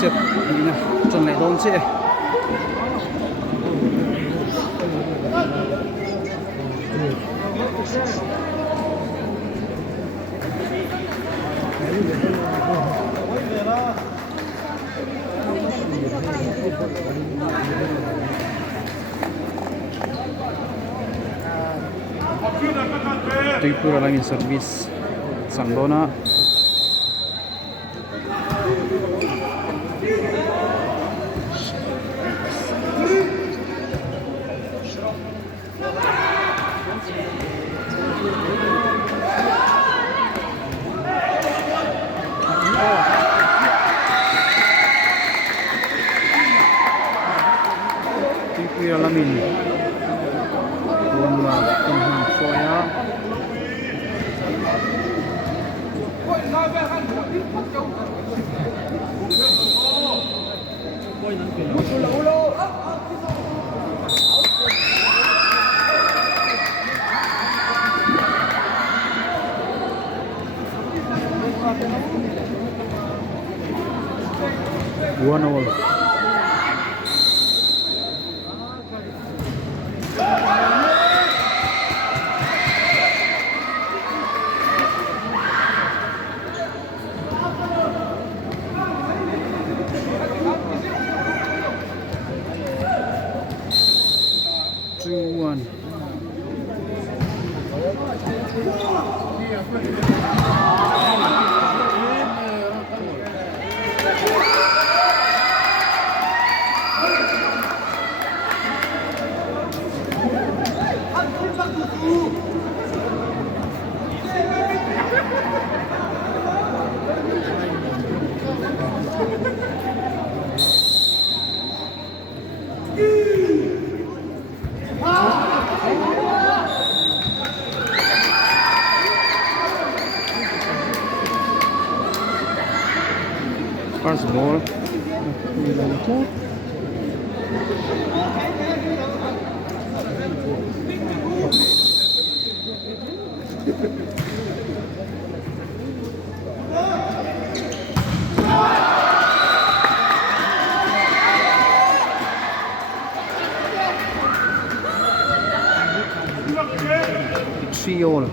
xếp chuẩn lại đón chị Tripura lang yung service Sanggona Tripura lamin Kunhang Soya One all 2-1 First ball. Three all.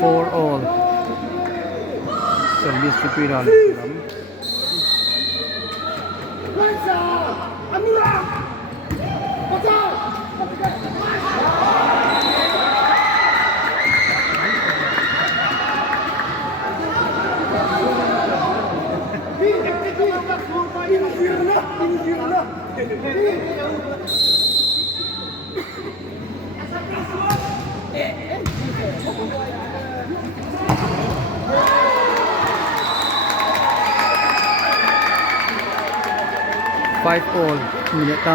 4 all. Service Tripura Lam. Five all. Minute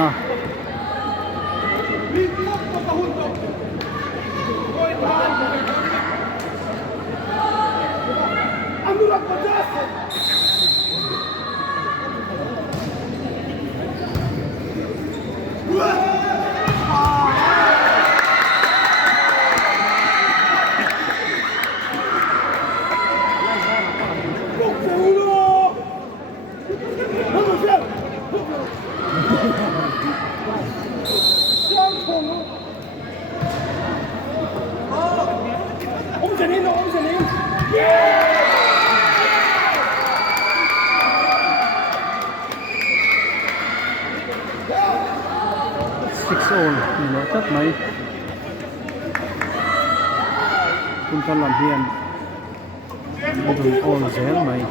Six all. Minute may Punta Lam Hian. Dun all zel mai.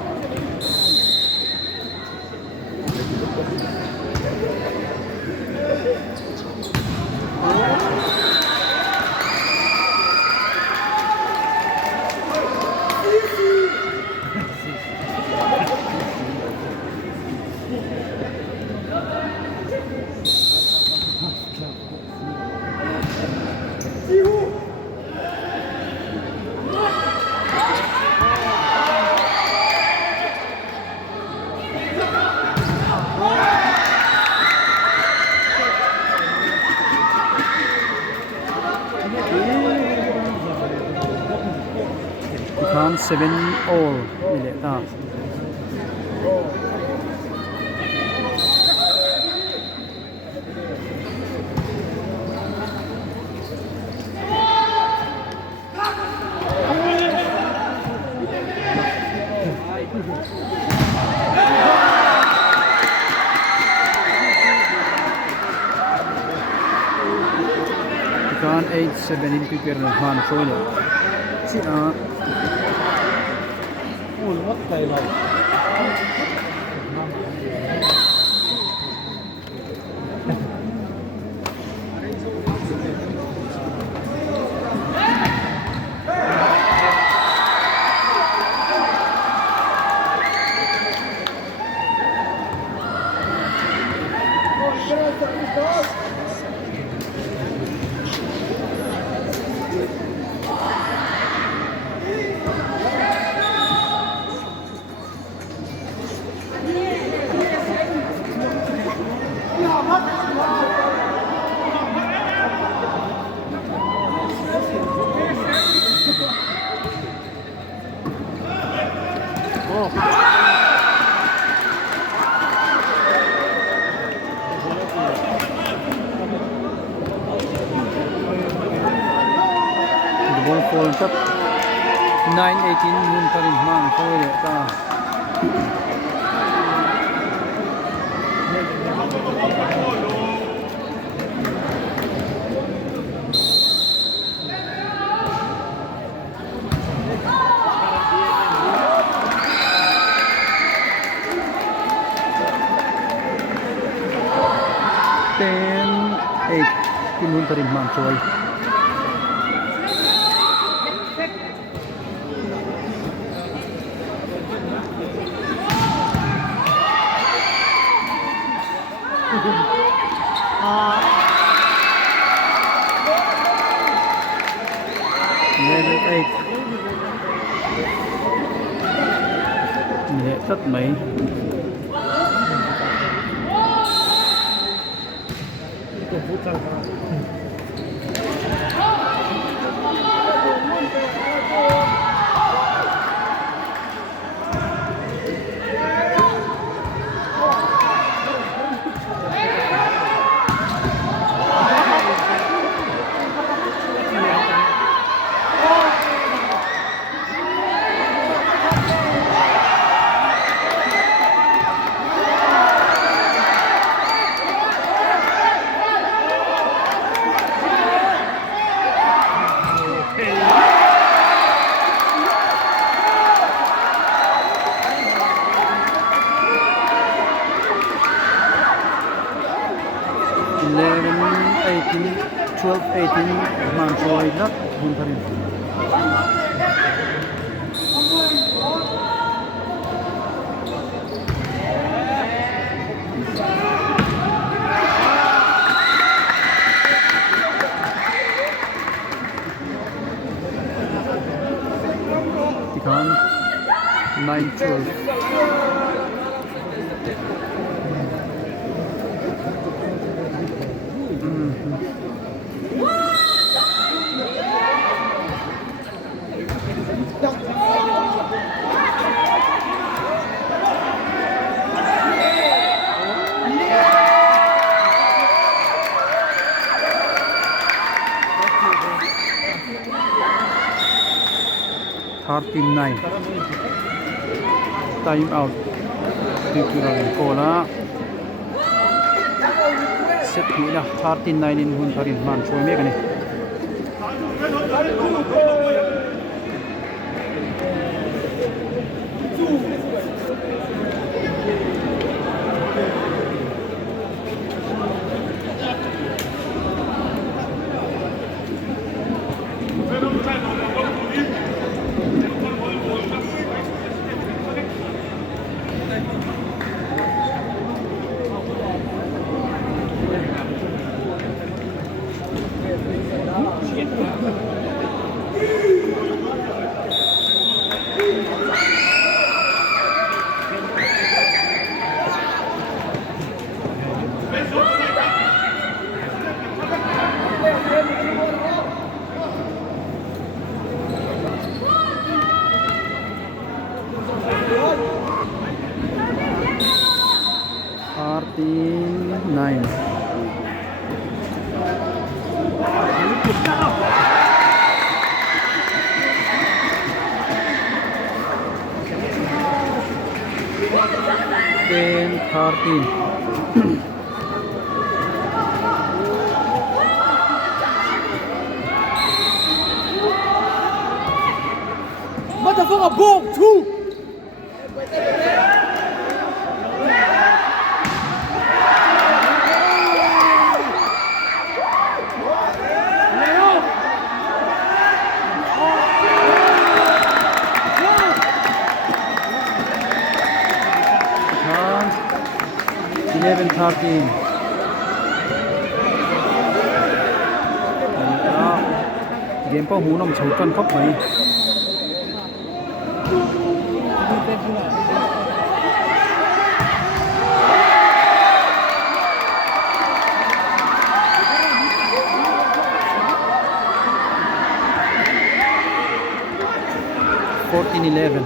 Tikan 7 all nile ta. Tikan 8-7 in prepare na han choile. Si a what kind of ball fall tap 9-18 mun tarin mang choile ta. Ten 8 mun tarin mang choi. Level 8 nhẹ tất mấy. Eleven 18 12 18 mang choi lắc hun tarin. Tikan 9-12. Nine. Time out. Tikurang kola. Set hila 39 in hun tarin man choi me kani. 14-9. Then 13. Motherfucker, boom, two. Turn 11-13. Game có hú nằm chấu cân khóc mấy. Fourteen 11.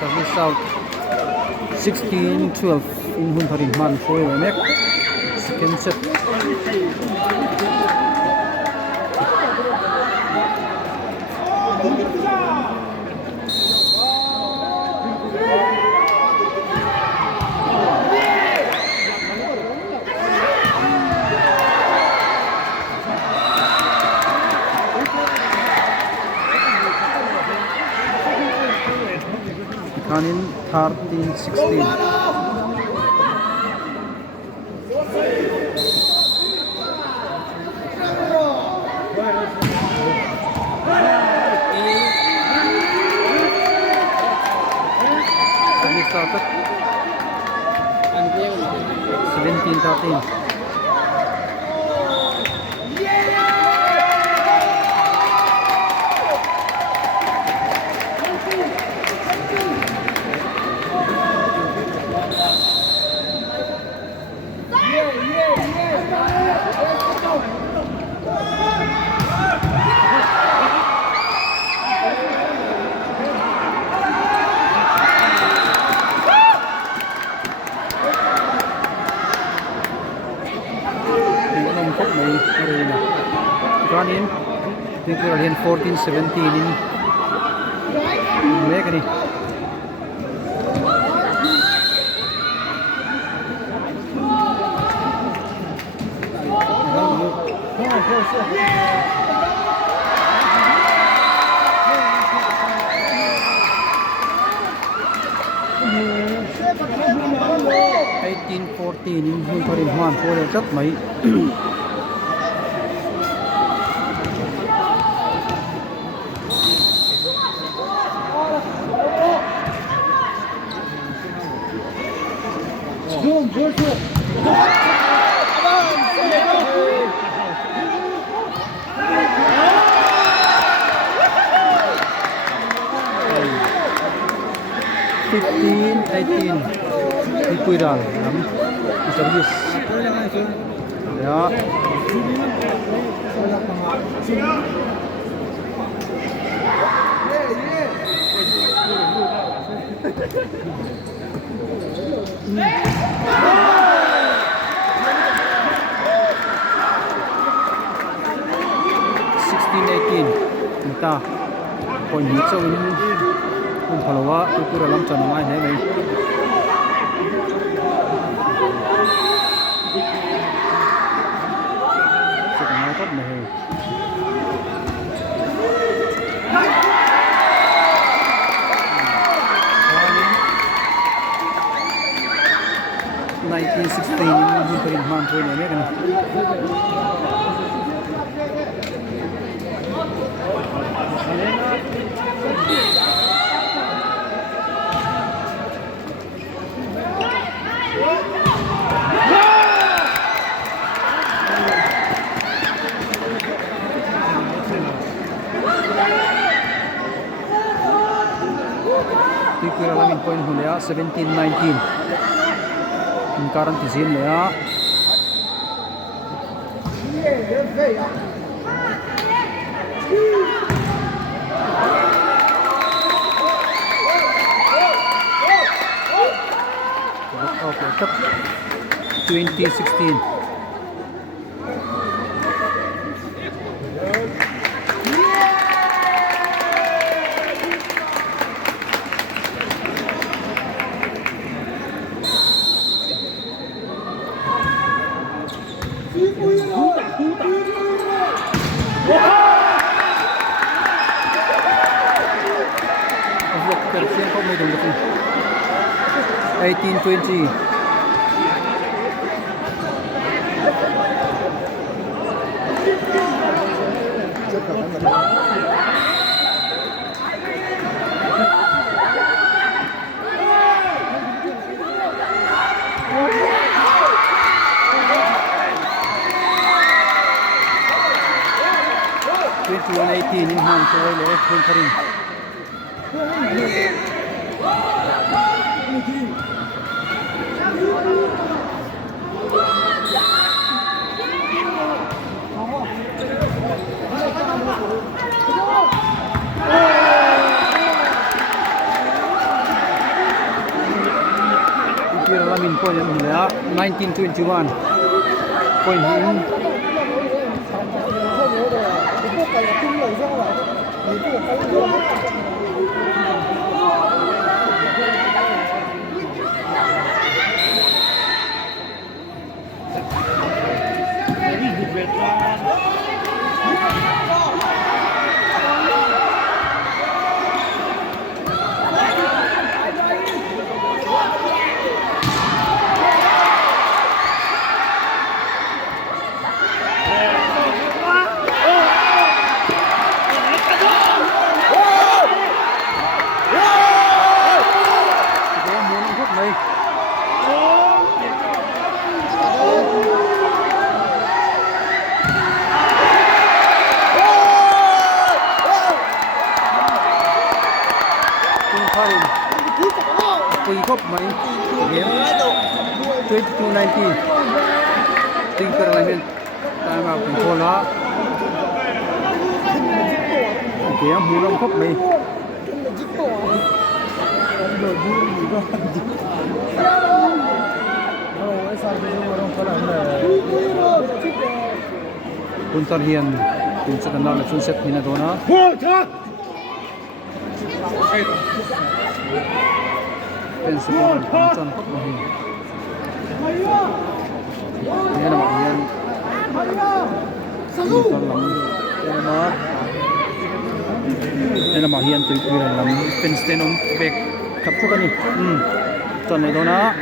Service out 16-12 in Hun Tharin Man for Emek. Second set. Kanin 13-16. Started 17-13. In think we are in 14-17 in Megani. Eighteen 14 in Hun Tharin Man for the rất mấy. 15-18 di Kuidal dalam service ya. Kita point hit so in Phalawa pura lam chana mai hai mai second mai top mai point này cái này. Tikura lamin point hulya 17-19. Current tizin lea. Okay, top 2016. Persian kok may dulu 18-20. in hand so well point rin. Alamin point yang mulia 1921 point in. Tùy khóc mấy game 22-19 tùy cơ là bên ta vào cùng thôn đó kìa mù lông khóc mấy Kun Tarhian kun sa kanal na sunset ni na doon ha. Pensipan pancan kok mahin. Ini nama Ian. Ini nama Ian tu itu dalam pensten om back kapsu kan ni. Tuan itu na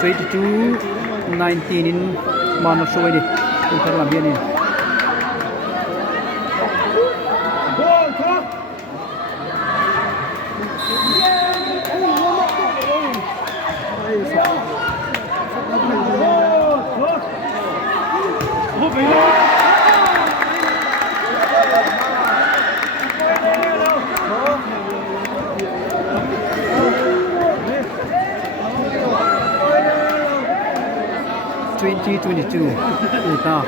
22-19 in mana show ini. Untuk dalam dia ni. Twenty-two, kita.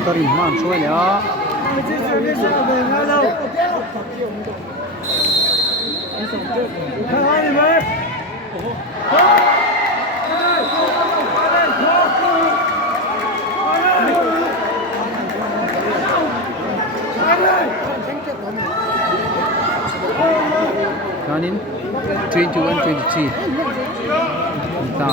Tarim man suai ya. Kanin 21-23. Kita.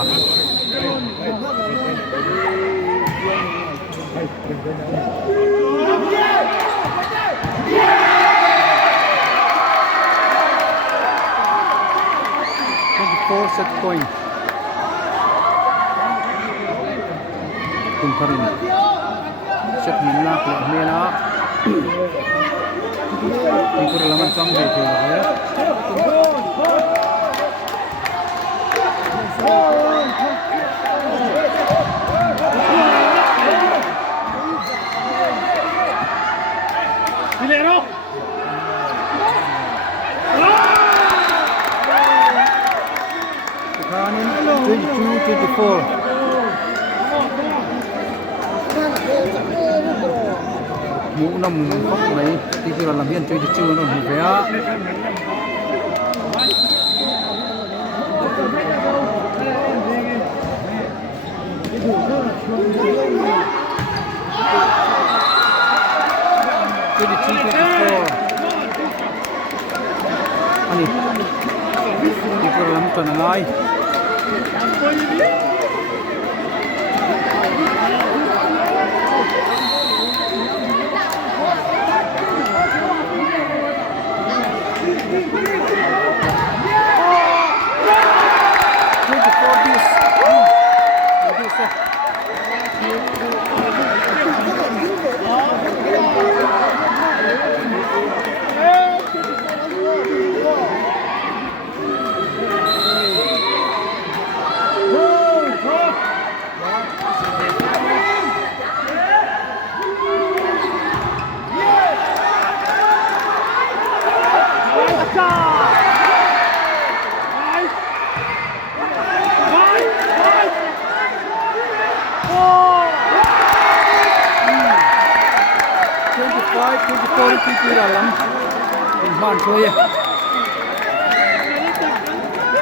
24 set point. Cùng Karin set min la ko mela. Ikur laman sang de ko ya. Filero. Kanin 22-24. Mũ nằm khóc này thì cứ là làm viên chơi chưa nó hủ vé. Ani thì cứ làm tuần ngay.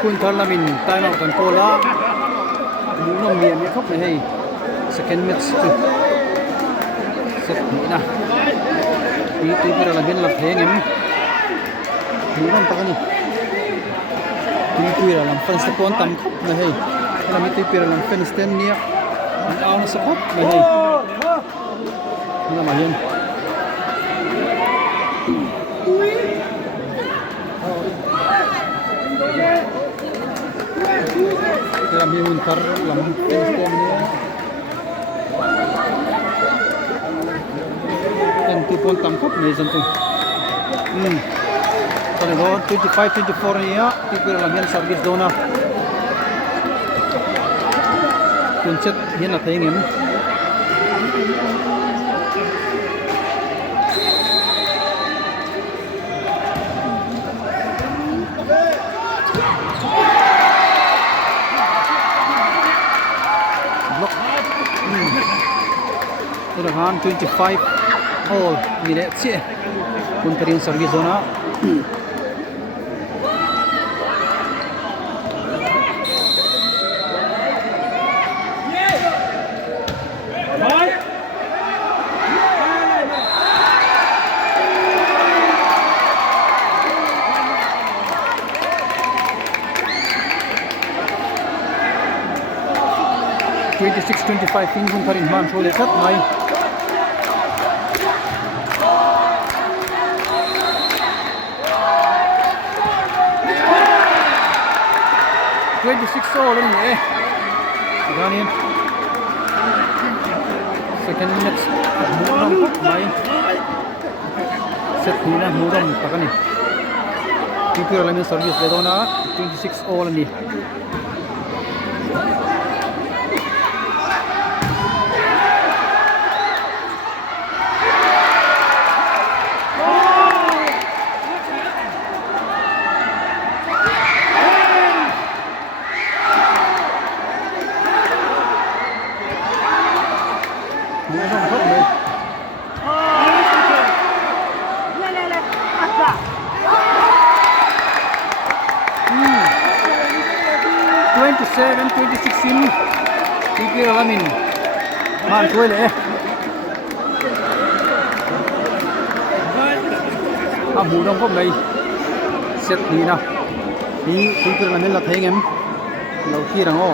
Kun Thalamin tayo na kan pola muna miyan ni khóc này hay second match set ni na pi para la bin la thengem muna ta kani pi para la fan sa kon tam khóc này hay la mi para la fan stem ni ang aw na sa khóc này hay na ma yan kami untar lam system ni yang tipon tangkap ni jantung kalau go 25-24 ni ya tipir lam service dona kunset hian la thengem Urahan 25 all minutes Kuntarin service zona (26-25) Pinjung Karin Man Shole Sat Mai 26 all ni Iranian second match muram mai set hina muram takani Tipir alami service ledona 26 all ni Tipir alamin man tuile abu dong ko mai set ni na ni tipir alamin la thengem lo khi rang o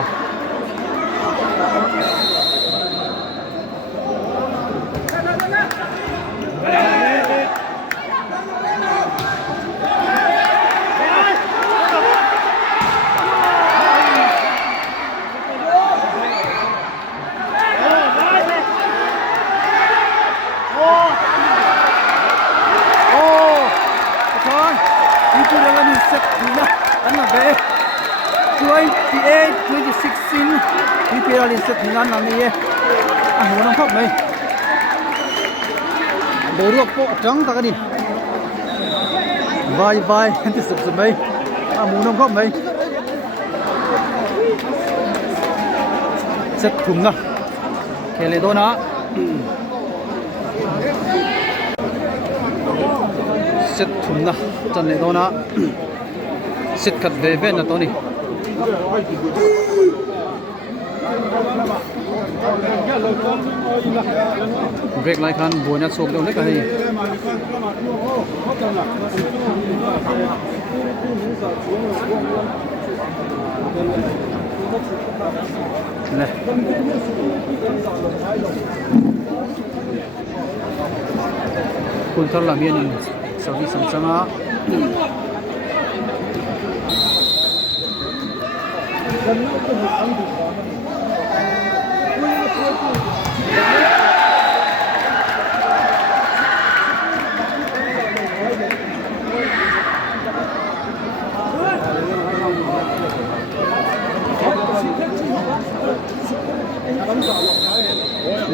16 PPL set hinan nami ye anu nang khop mai boruak po tang takani vai ti sup mai amu nang khop mai set thum na khele do na set thum na chan le do na set khat ve ve na to ni break lai khan boina chok deu le ka hi le kun thar la mian sawi samsanga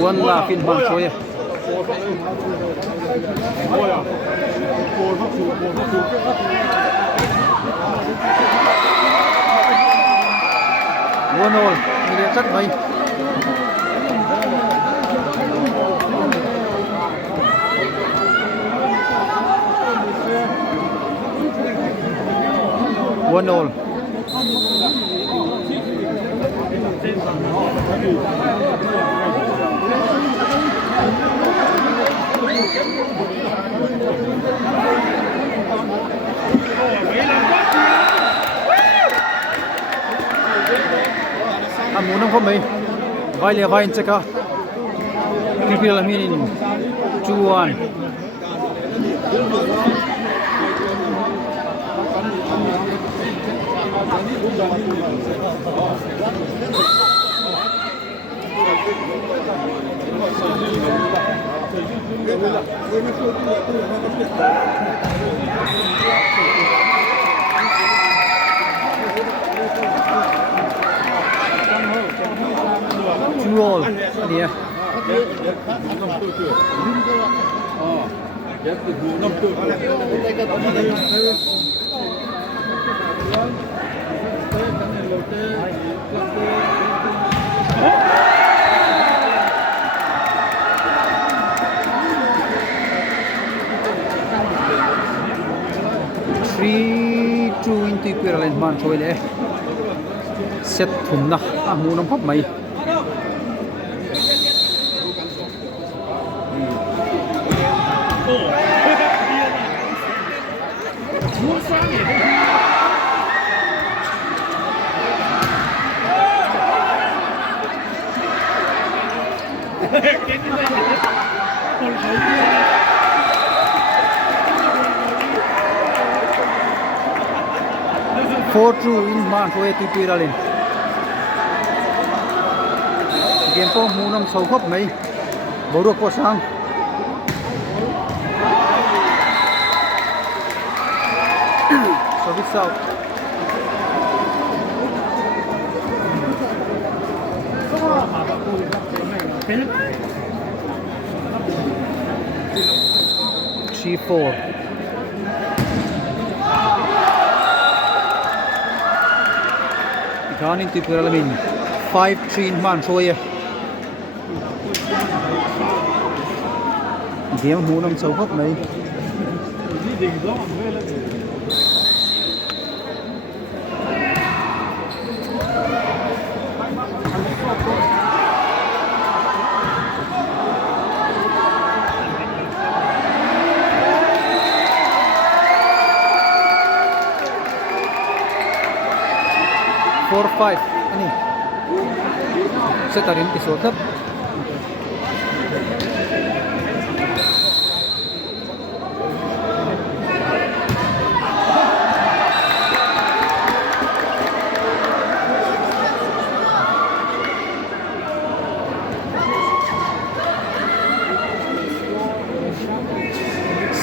one laugh in one show ya one all ni chat bhai one all อามูน้องเขาไหมไว้เลยไว้เจ๊กะพี่พี่ละมีนี่จวนจูโอลเนี่ย 3-2 Ireland man thôi đấy set thùng na mu nông hấp mày four true in man thôi TP ra lên game po mu nam sâu khóc mấy bầu được po sang so biết sao three four Gone into Pyramid 5-3 man thôi game mu nam sâu khóc mấy four five ani setarin ti sokat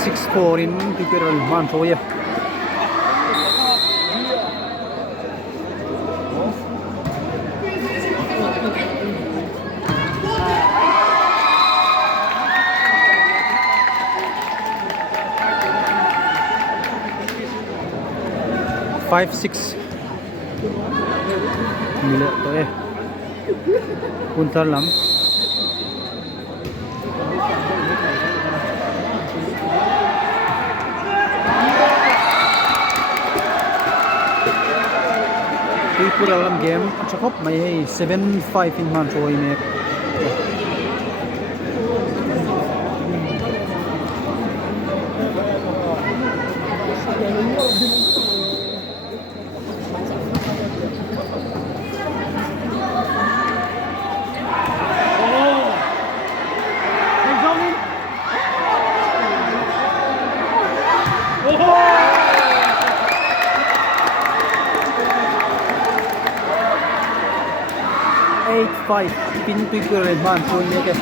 six four in Pipiral man so ya 5-6 mile to puntar lam pura lam game chakop mai 7-5 in man choi ne 8-5 pin pura len man choi ne ke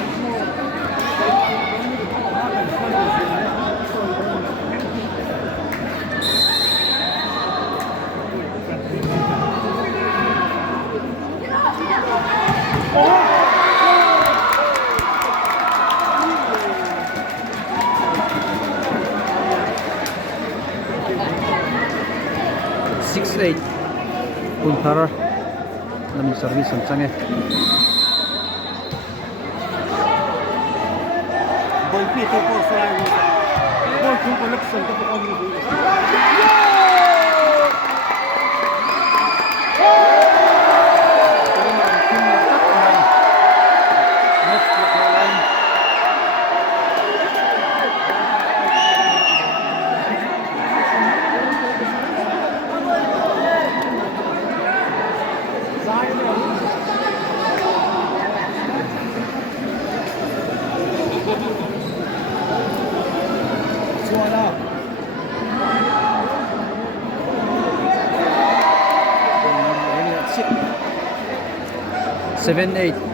6-8 puntar namin service ang sange Boy Peter po sa Boy kung collection ko po kami Wala. 7-8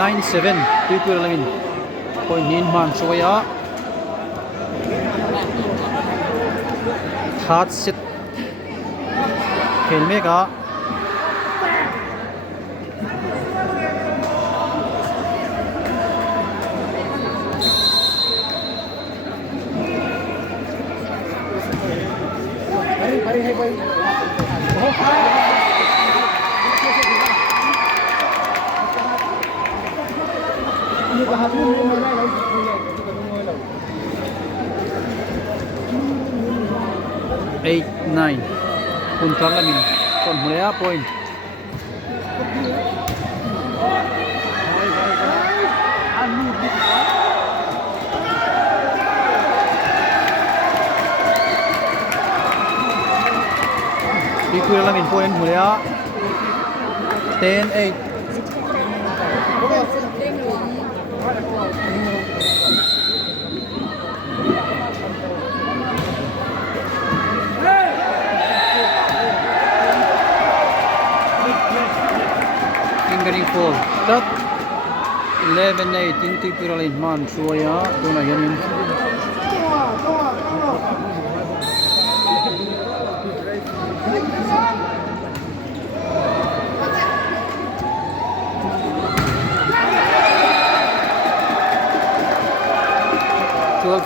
9-7 Pipur langin point nin man soya hard set खेल में का Eight, 9 puntar lamin kon mulai point Pipur lamin point mulai 10-8 fingering fall stop 11-8 into Puralin man suaya dona yanin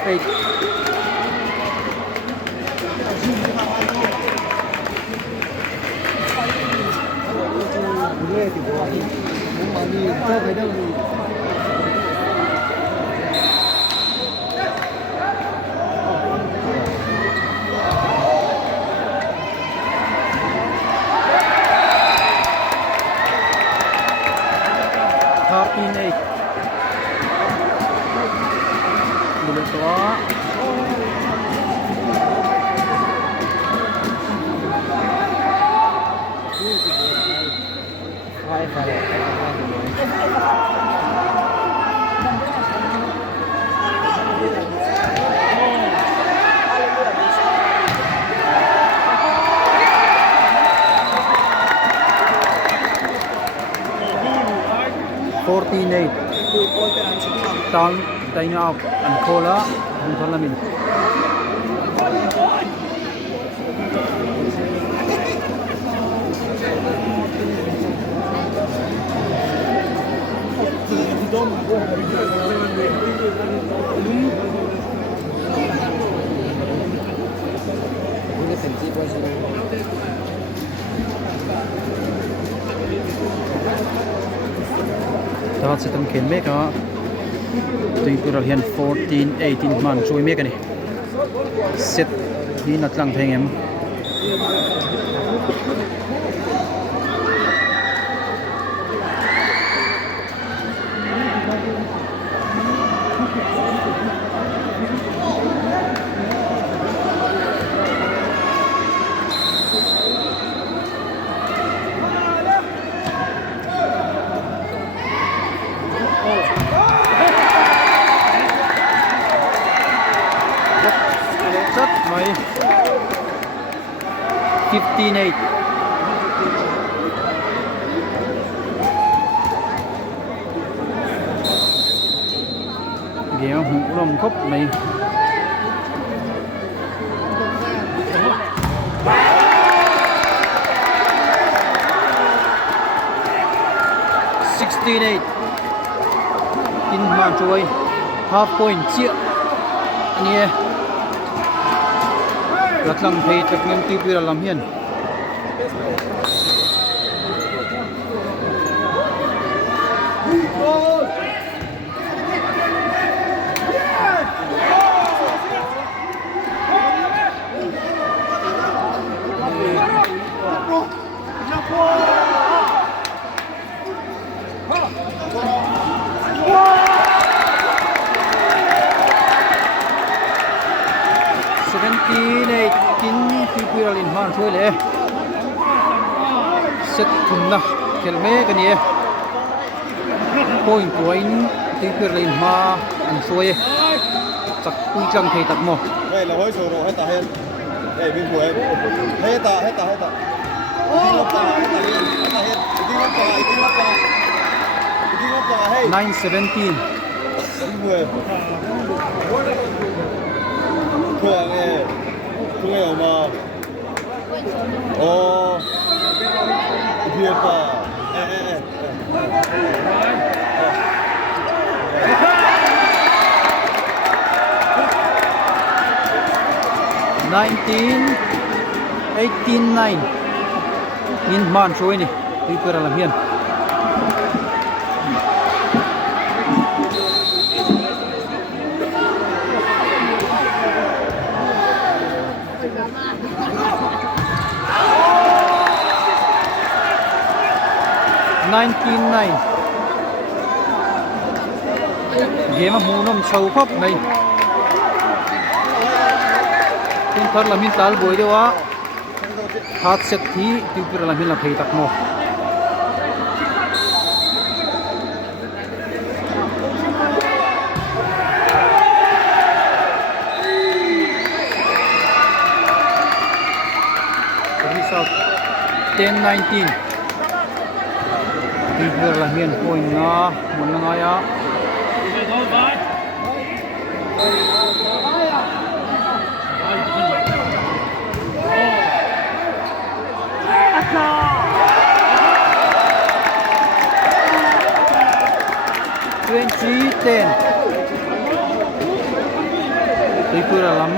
Eight. 14-8 down tayo out and Kola ang tournament. Tahat sa tang ken meka tuy pural hian 14-18 man chui meka ni set hi na tlang thengem set mai 15-8 game hung rom khop mai in man chui half point chia ani latlang thei tak ngem ti pira lam hian Pipiral in man chui le set thun na khel me ka ni point pipiral in ma an chui tak pui chang thei tak mo đây là hối số rồi hết ta hết đây bên của em hết ta đi lấp ta hết ta liền hết ta hết đi lấp ta hey 9-17 người thường này ở mà việc à 18-9 in man chui ni pipiral lam hian 19-9 game mu nom chau khop mai tin thar lamin tal boi dewa hat set thi tupir lamin la thei tak mo result 10-19 Tupir lamin point na mun na nga ya Tupir lam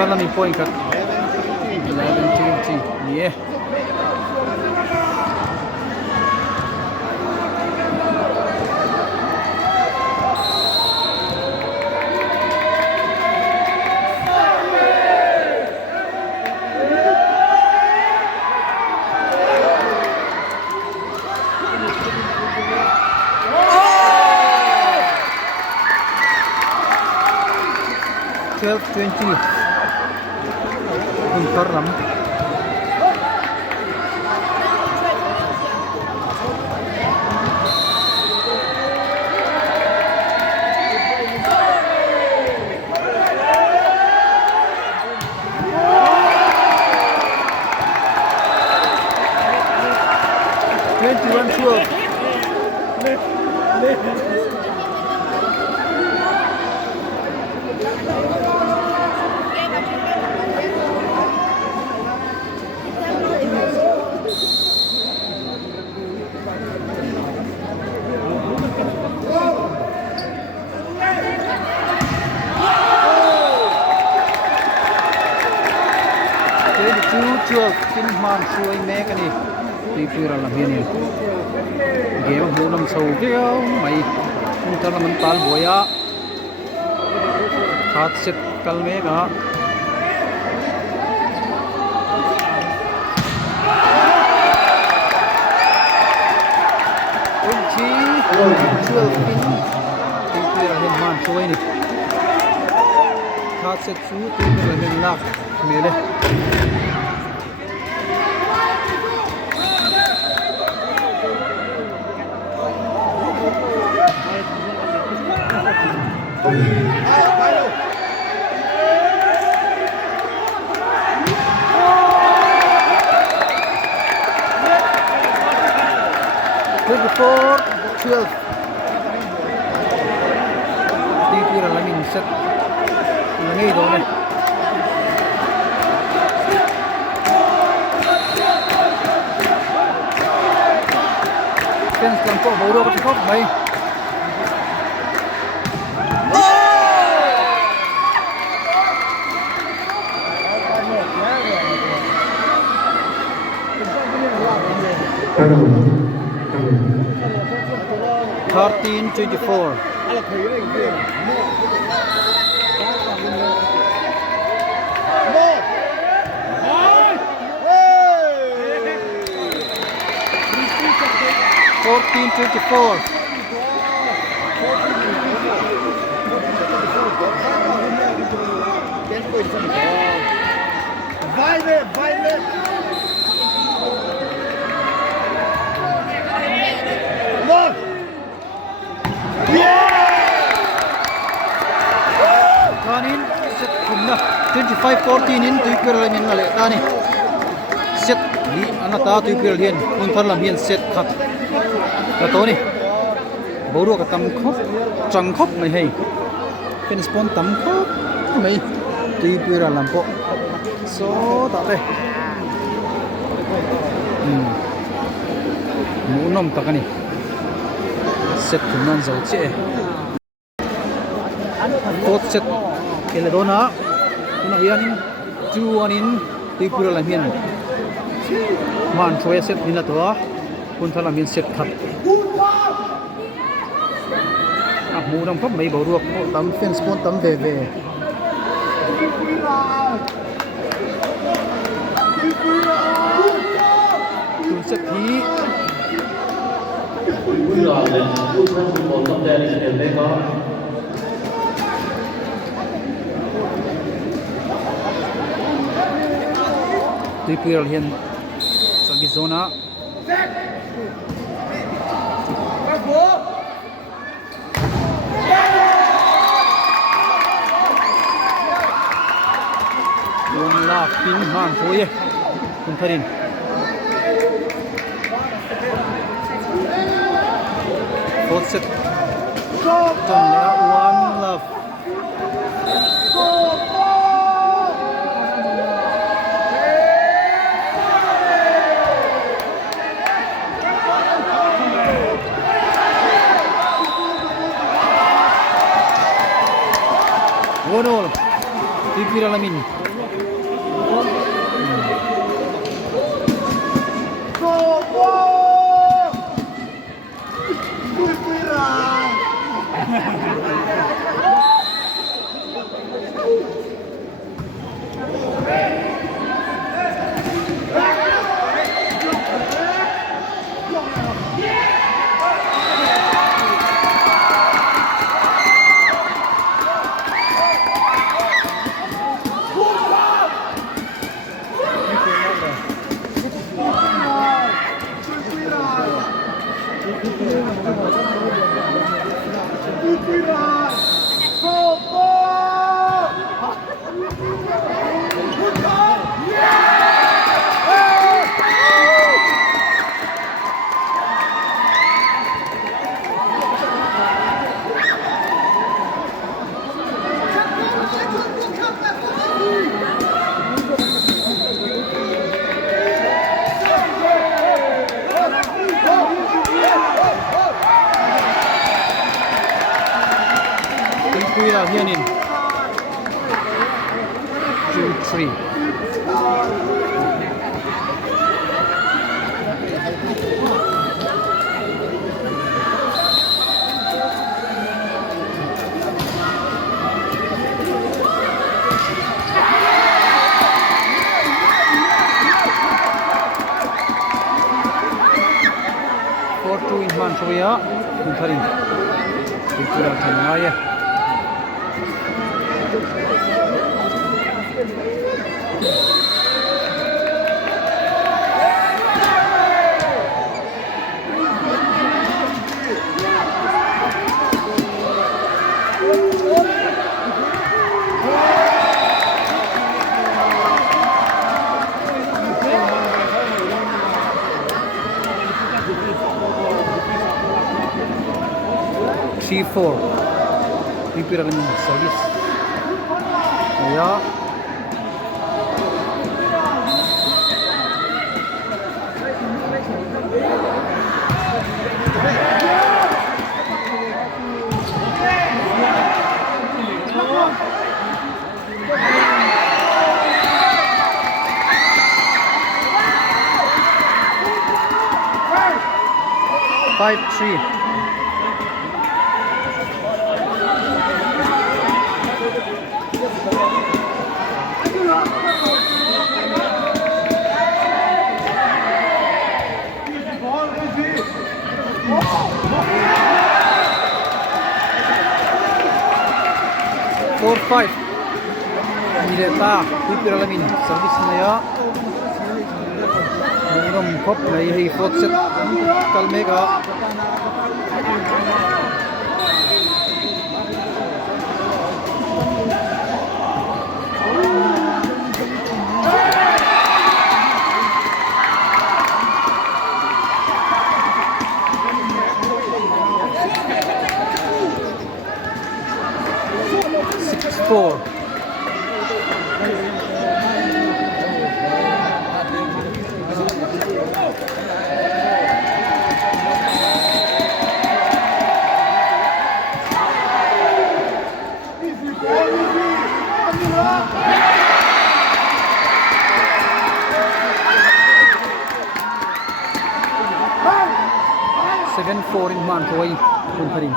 Kalau ni point kat 11-20 yeah Untar lam 12. Pinman suai mekani di pira lamini game hunam sau keo mai untar mental boya hat set kalme ka unchi 12 pin di pira pinman suai ni hat set su di pira min lak mele Before 12 di pira lamin set langai do ne fans kan ko bauro ko thok bhai Thirteen 24. Fourteen 24. Violet. Look. Kanin set kumna 25-14 in tuipir lamin ale tani set di anata tuipir lian unthar lamien set khat katoni boru ka tam khop chang khop mai hei pen spon tam khop mai tuipir lampo so ta te munom takani set kumnan zau che fourth set Eledona kuna hianin 2-1 in tuipura lamien man choya set hina to punta lamien set khat mu dam khop mai boruak tam fence pon tam ve ve tu set hi tuipira hian sagi zona one la pin man thoye kuntharin fourth set John Lea one love One-all tuipira lamin Tuipira. 3. Two in man Soya, Kuntarin. Itulah Tanaya. C4 pipira lang yung service kaya Five, 3. Four, 5. Mileta, pipira lamin. Service na ya. Minum kop na ihi set kalmega. Four. Seven, 4 in man Kawai Kuntarin.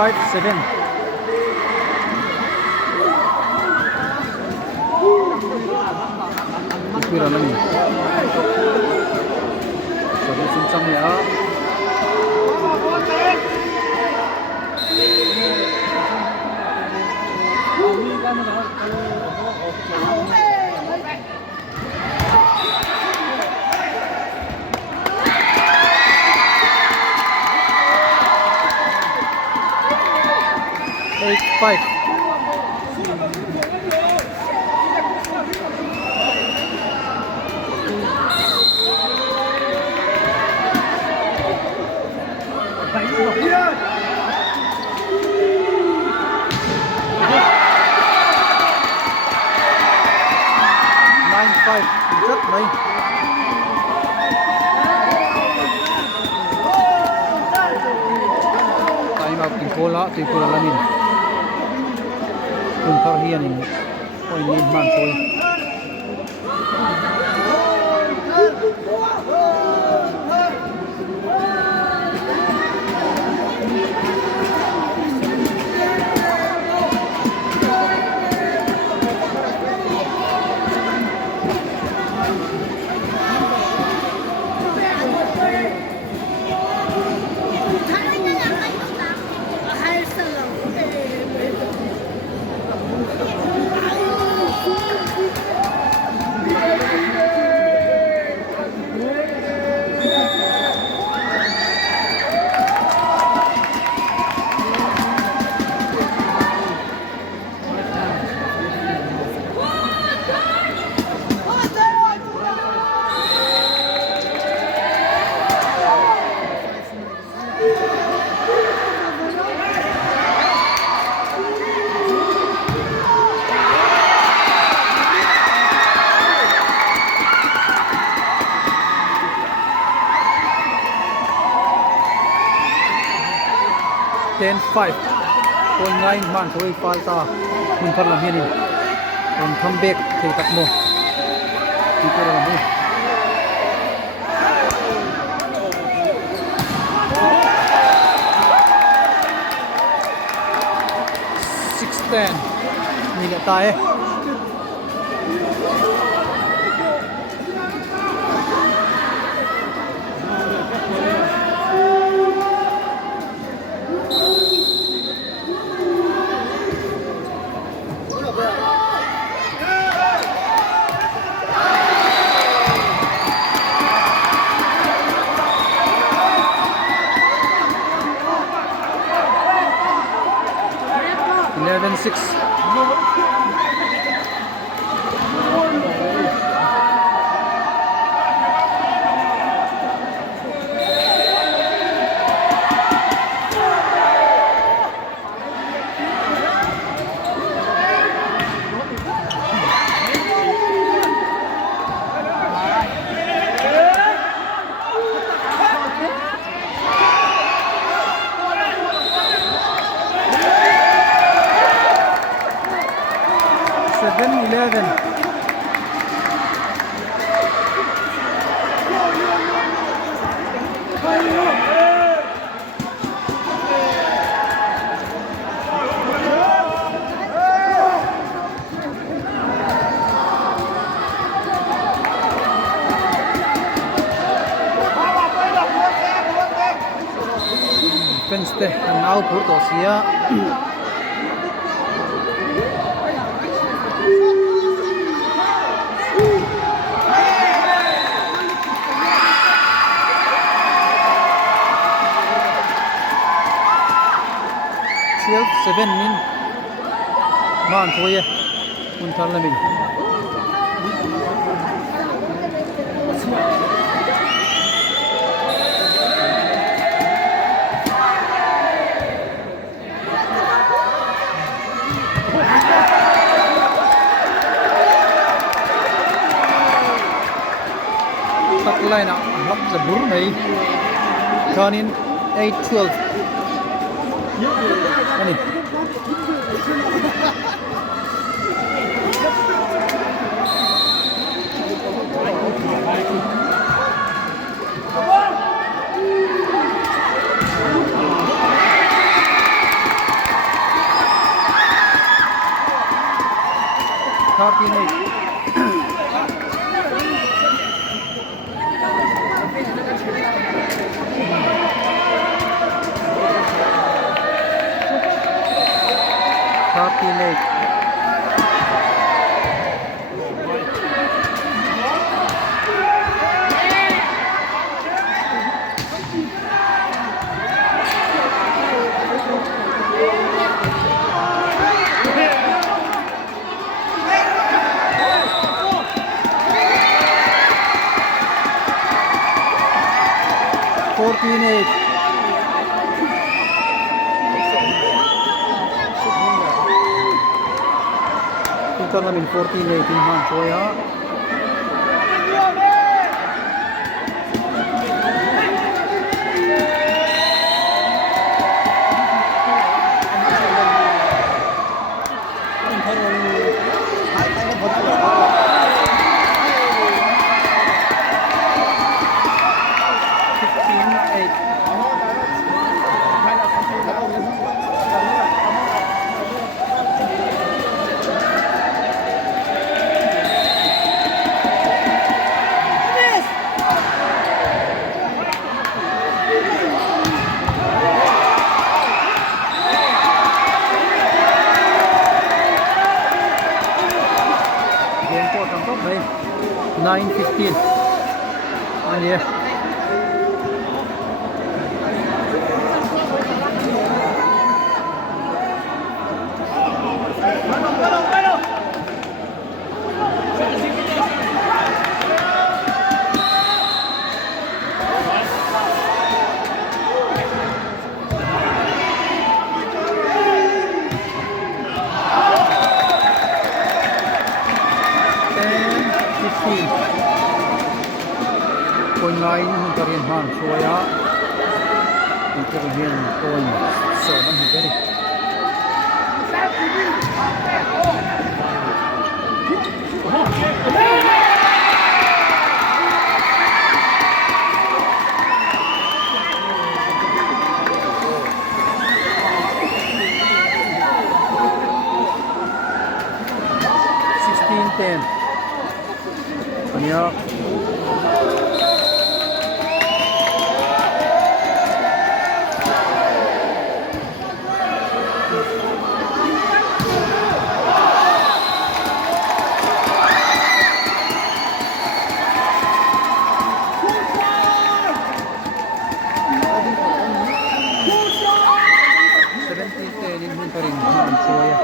Five, 7. Pipira lang yun. Sabi sinsang niya. Eight, 5. Nine, 5. Rất mấy. Time out ng bola, tingko lamin. Kung karhiyan yung point ni man Soy. 10-5.9 man thôi falta mun thar lam hianin on comeback thei tak mo ti ko ram ni 6-10 ni ta eh Eleven six. Seven 11. Fence te an out pur to sia Seven min man thôi un thar lamin ตักไล่นะล็อกจะบุรไหนตอนนี้8-12อันนี้Kita namin 14-18 man po ya. Game po ang top 9:15. And yeah. Point 9 Korean Han so ya Peter hiền ôi sợมันเห็นได้ดิ16-10 อันนี้ 17-10 din pa rin ang suwaya.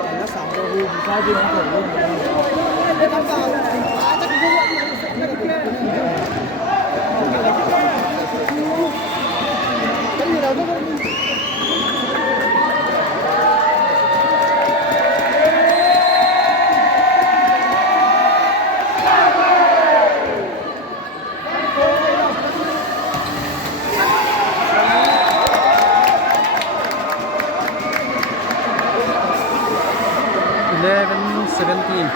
Eleven, 17.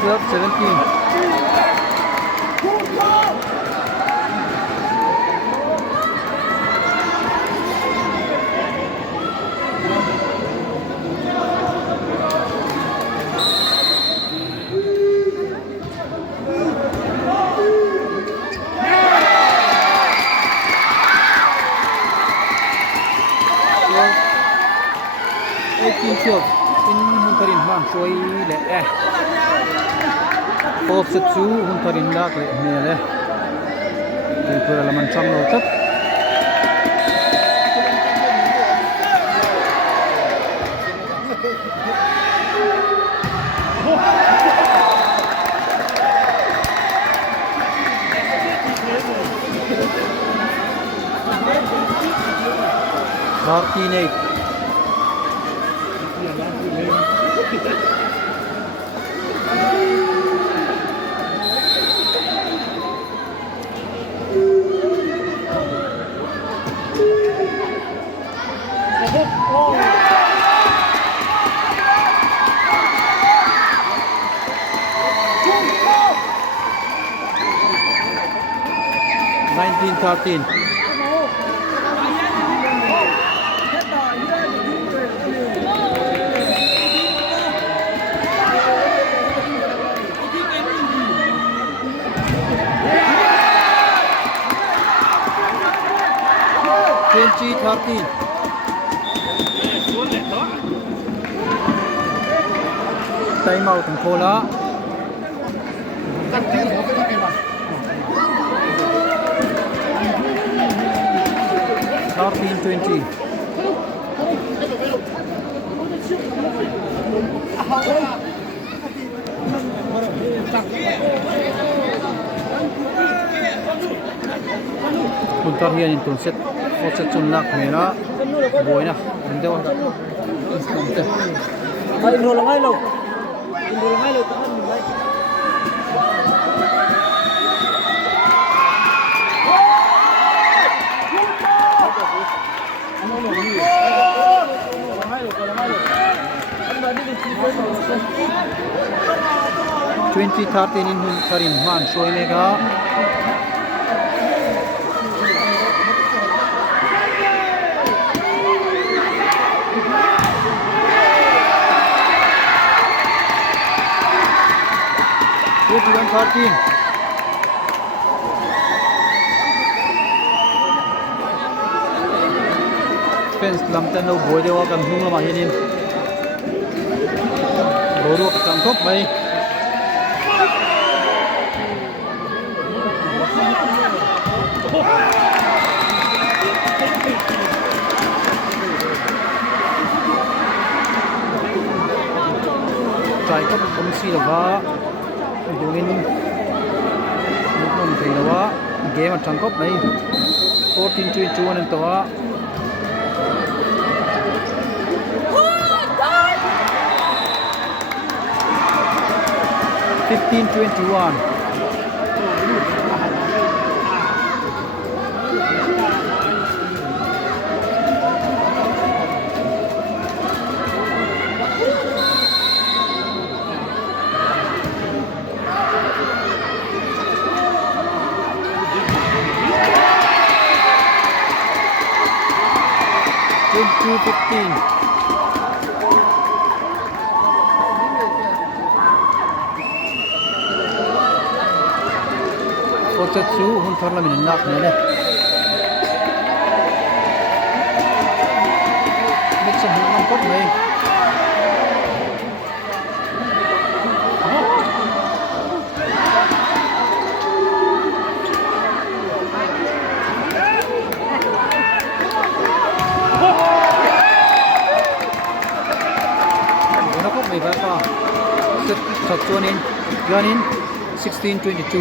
Club 17. Chuột in hun tarin man soi le pop set chu hun tarin lak le ne le tin pura la man chang lo tat Martinez 19-13. Time out ng Kola. 13-20. Puntar hiyan yung set. Offset sunlak mera. Boy na. Hindi ako. Ay, lang ay lo. Lang ay lo. Twenty 13 in Karim Man Shoy Mega. Fence lamtan lo boy dewa kan hung lama hinin boru ka top bai try ko komisi lo ba Dungin Nukon thei lawa game at thangkop nei 14-21 an tawa 15-21 22-15 Kotetsu hun tharla min nak ne le mix of hun kop nei Chuanin Ganin 16-22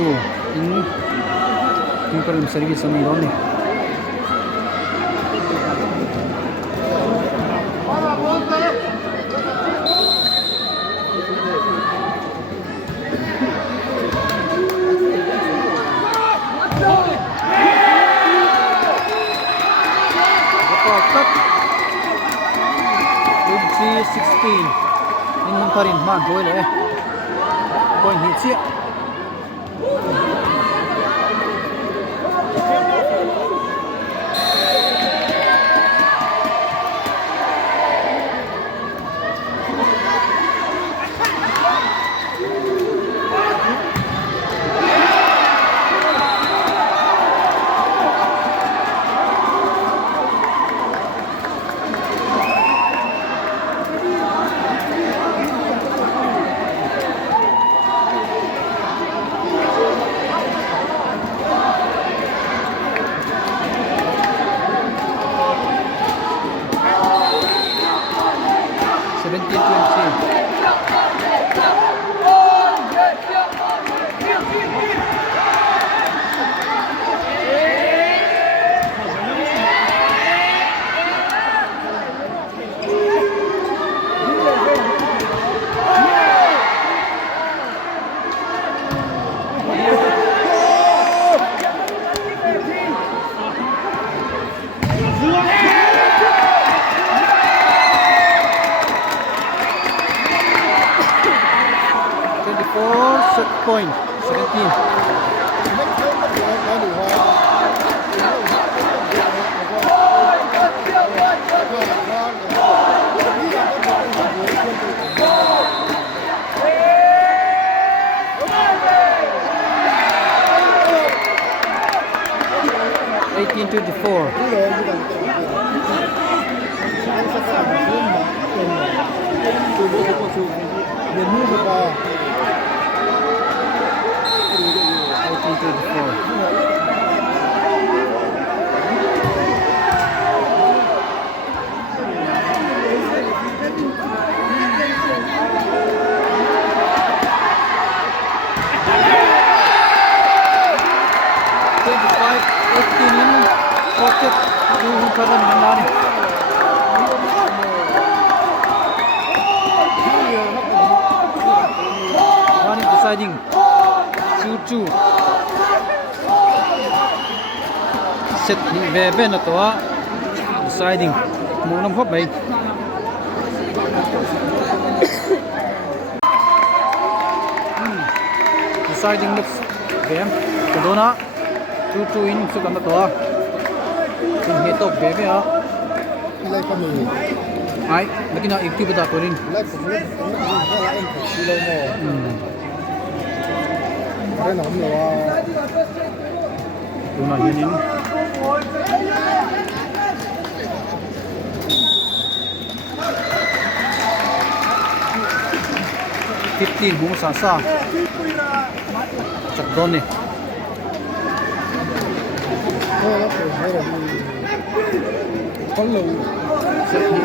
in karim service ani ron ni cut 23-16 in karim man boy le point hit chia point 17 18-24 One is deciding 2-2 set ni về bên làตัว deciding một năm phút bảy deciding looks game cái đó nó 2-2 in sự cầmตัวin hệ top về về à lại có mười ai mà cái nào ít bớtตัวin lại có mười lại em phải đi lâu mò cái nó không là tụi nó hiện in 15 hung sa chak don ni con lù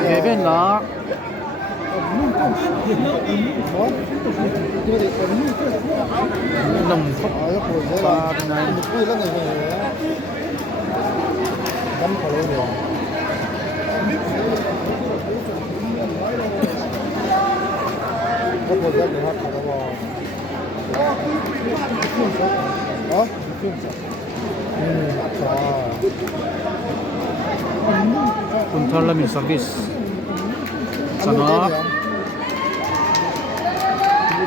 về bên là nồng phúc ba bên nàyคุณทอลมีสวิสสนอ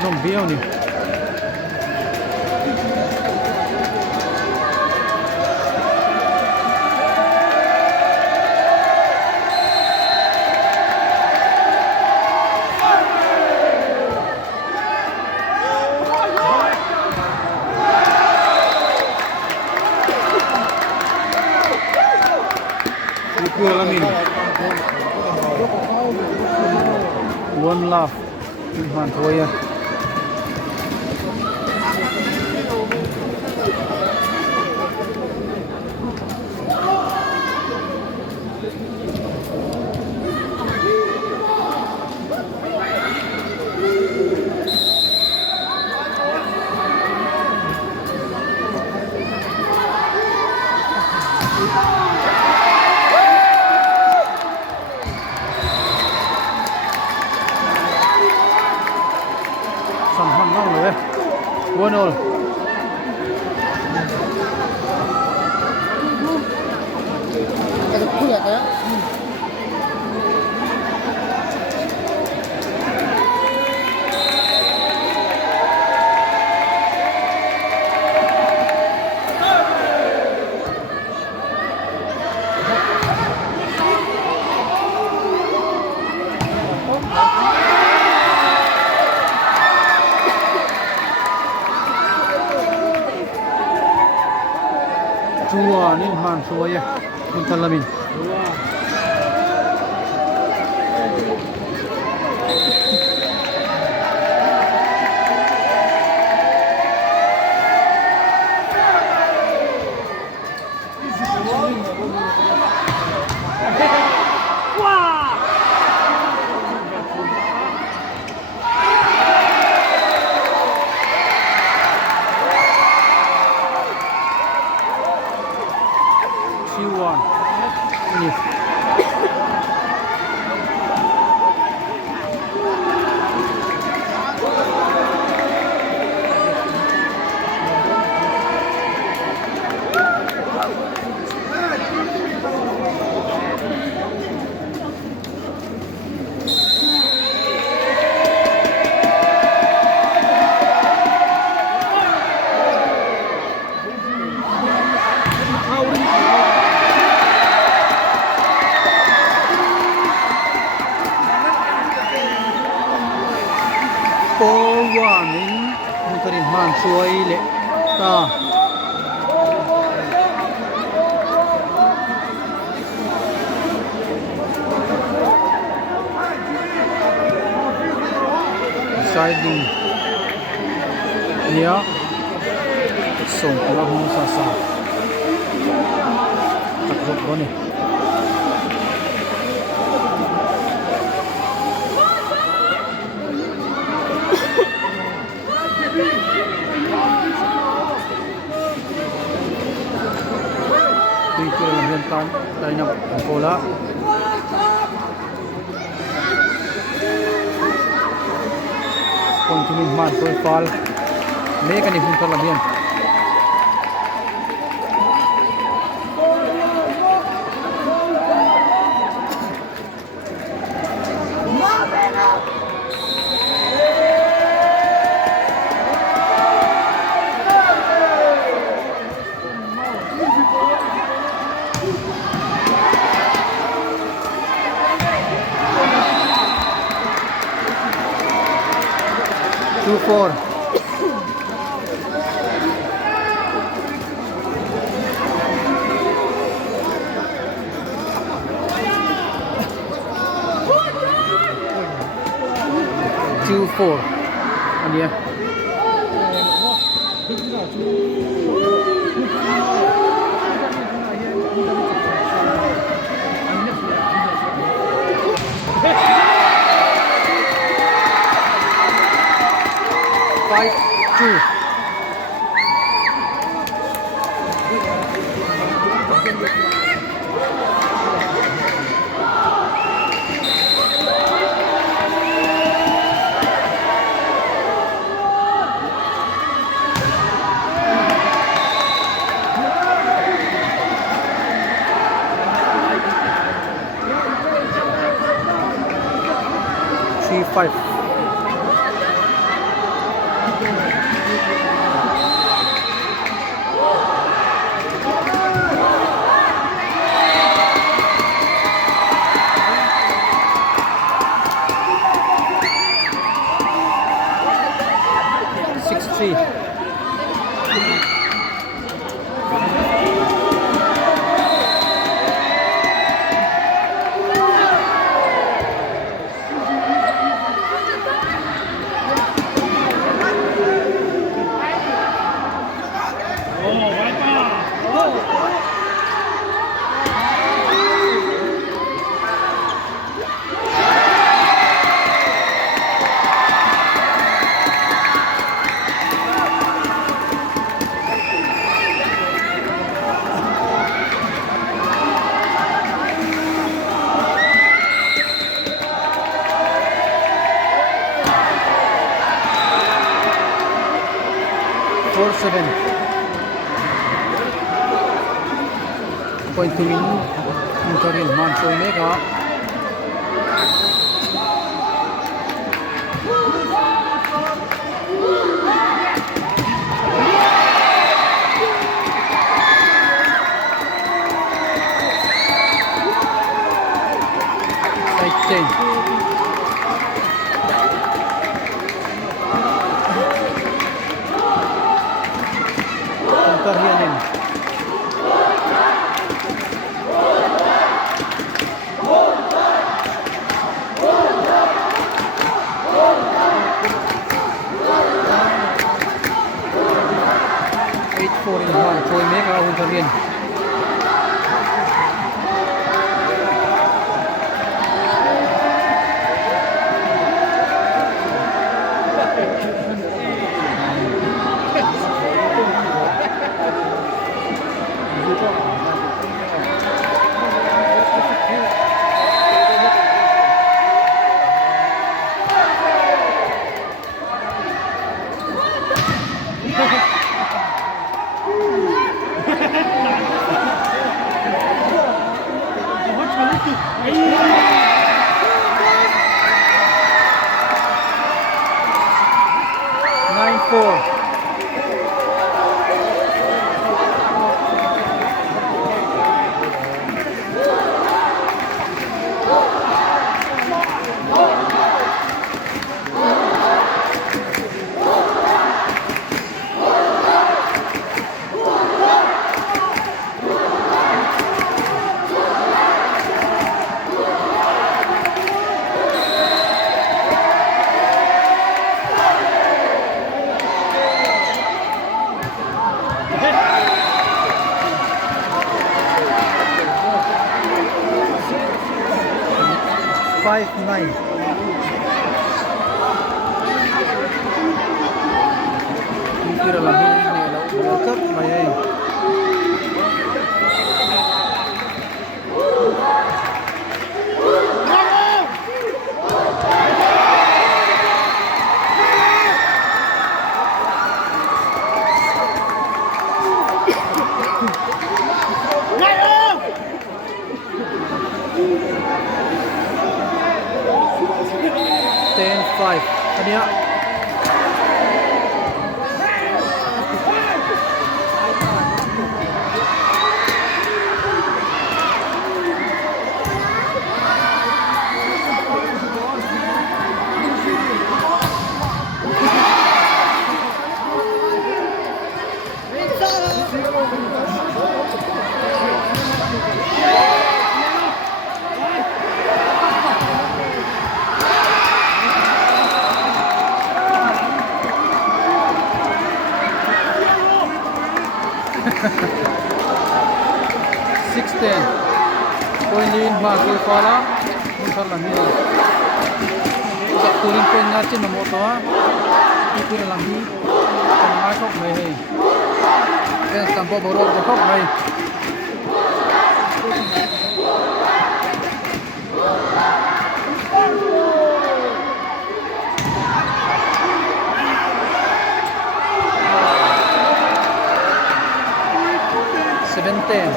น้องเบี้ยวนี่เพื่อละมิน one love ที่ผ่านตัวยังสำคัญมากเลยวันอลชัวนี่มันชัวยังคุณทลามินนี่โปวานินมันก็ริมานช่วยเละตาไซดิ้งเนี่ยส่งกระหุ่นซาซาตะครุบนี่Itu menentukan dari bola. Continue man profile. Mereka ni punta labian. Two four. Two four. And yeah. 6-2. Five. Six three. Point to win Montreal Mancho Omega. Side change. Montreal. 8-4 in one. Troy Mega Ontarian. Kira lang ni World Cup may Kanya 6-10 point lead Magul Pala Muntar Lambi Sak turin point natin na mo to ha Ipin Lambi Còn mai khóc mày hay cái tầm bộ bộ đội khóc mày 17.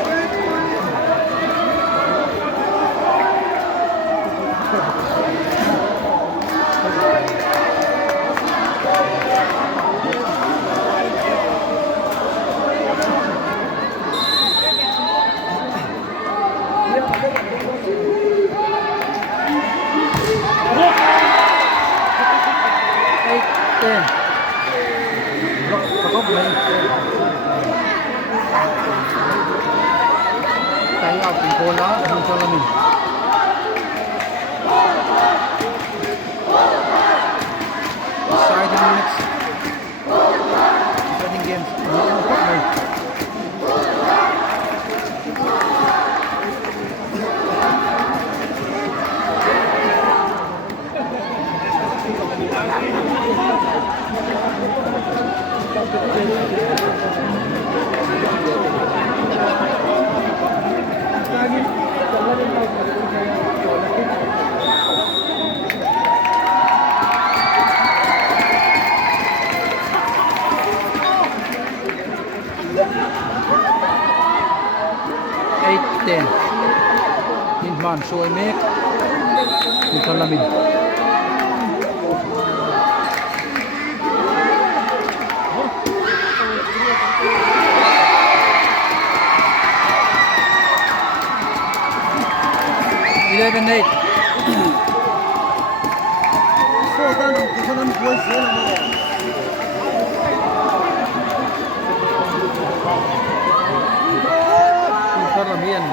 Tay out ng bola ng Salamin. Exciting minutes. Exciting games. Hindman Soemek ng Salamin. (11-8) Salamin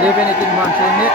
11-8 Hindman Soemek.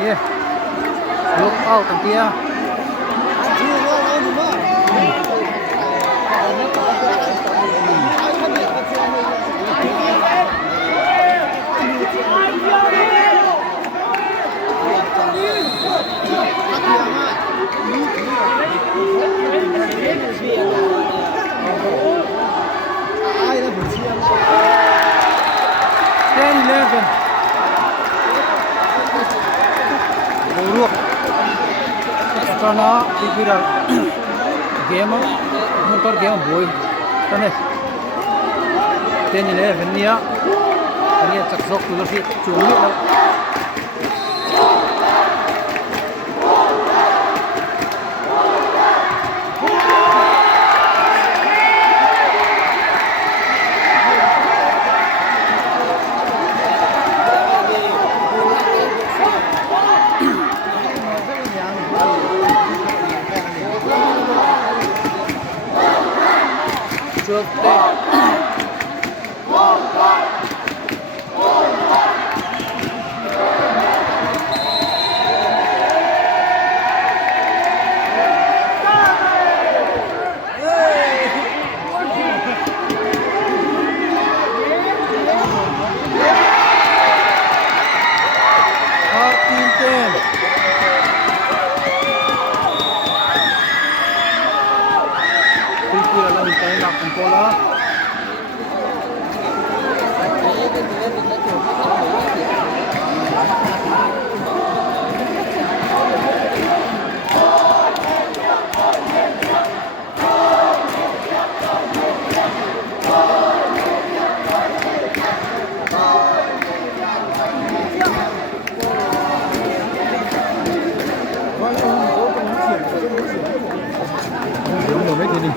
Yeah. Look out ang tiya. Karena dikira game motor game boy kan 10-11 nia ini cak sok dulu sih cumi lah 11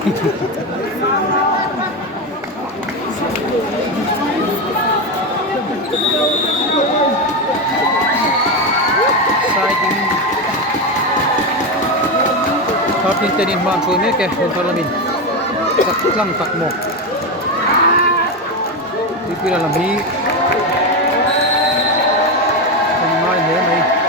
Siding Kapin tenin maan suoi meke kun parlamin sak lang tak mo Dipila lami Pangmay mo may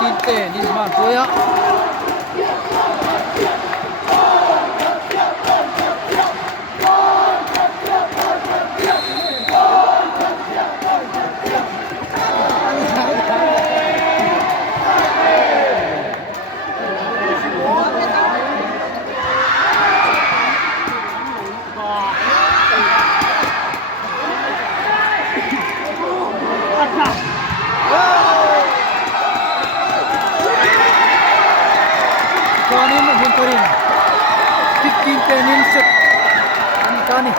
14-10 in man suoja Kanin mo bun karin 15-10 in set ang tani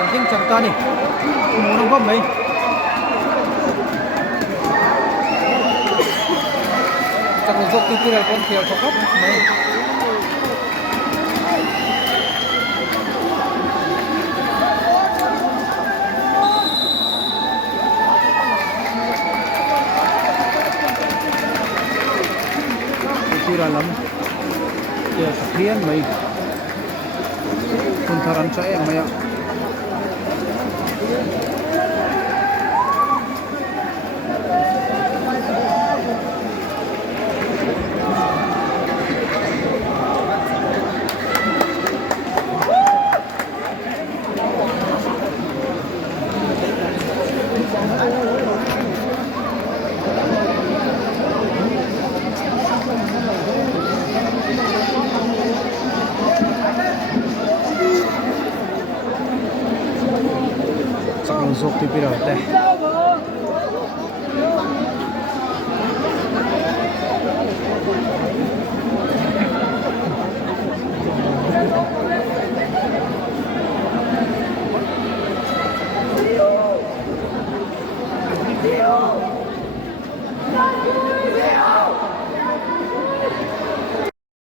anting sang tani kumunang ba may takuzok tu pura kon kaya sokap may dalam ya sekian baik kuntaran saya maya Zok ti pira teh